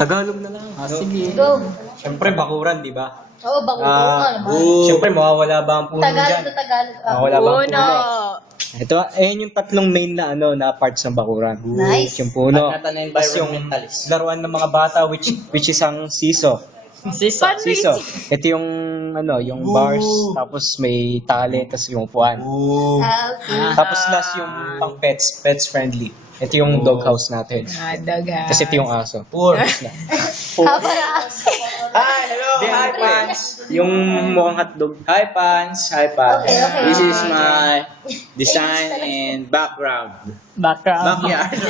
Tagalog na lang. Sige. Go. Siyempre, bakuran, di ba? Oo, bago nga naman. Siyempre, mawawala ba ang puno Tagalog dyan? na Tagalog. Mawawala ba ang Puno. puno? Ito, ayan yung tatlong main na na parts ng bakuran. Nice. Yung puno. At na Tapos yung laruan ng mga bata which is ang siso. Siso. Ito yung yung bars, tapos may tali, tapos yung upuan. Okay. Tapos last yung pang pets friendly. Ito yung doghouse natin. Daga. Tapos ito yung aso. Para Hi, hello. Di, Hi, ano to Pans. Yung mukhang hotdog. Hi, Pans. Hi, Pans. Okay, okay. This is my design and background. Background. Backyard.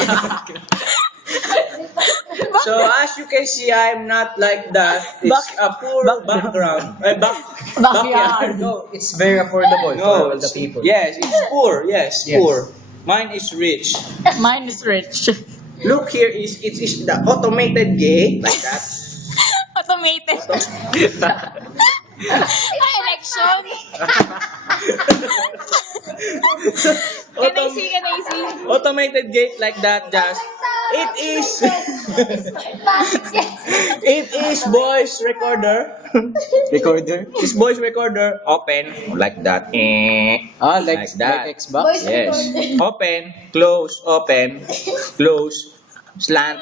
So, as you can see, I'm not like that. It's a poor background. Backyard. No, it's very affordable for all the people. Yes, it's poor. Yes, Yes. poor. Mine is rich. Mine is rich. Look here, it is the automated gate like that. Automated. Election. Can I see? Automated gate like that. Just it is. It is voice recorder. Recorder? This voice recorder open like that. Like that. Xbox? Yes. Open, close, open, close, slant.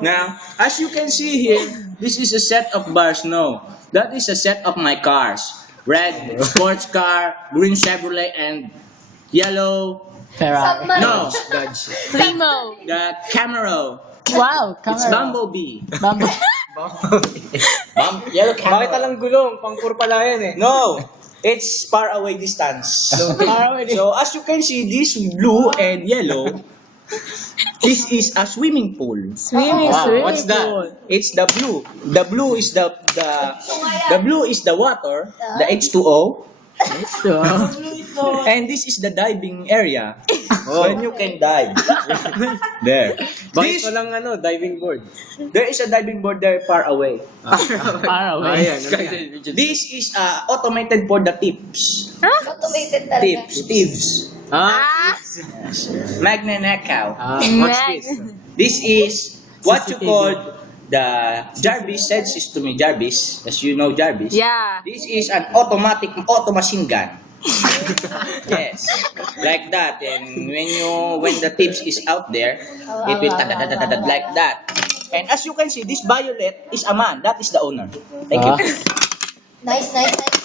Now, as you can see here, this is a set of bars. No, that is a set of my cars. Red sports car, green Chevrolet, and yellow. Ferrari. No, Dodge. Primo. the Camaro. Wow. It's Camera. Bumblebee. Bumble. Yellow Bakit talang gulong? Pangkur pala yan eh. No, it's far away distance. Far away. So as you can see, this blue and yellow, this is a swimming pool. Swimming. What's pool. that? It's the blue. The blue is the blue is the water, the H2O, So, and this is the diving area. When you can dive. There. Bakit This, walang diving board? there is a diving board there far away. far away. Ayan, This is automated for the tips. Automated talaga. Thieves. Magnanakaw. What's this? This is what you CCTV. call the Jarvis says this to me, Jarvis, as you know Jarvis. Yeah. This is an automatic auto machine gun. Yes, like that. And when the tips is out there, it will tadadadadad like that. And as you can see, this violet is a man. That is the owner. Thank you. Nice, nice, nice.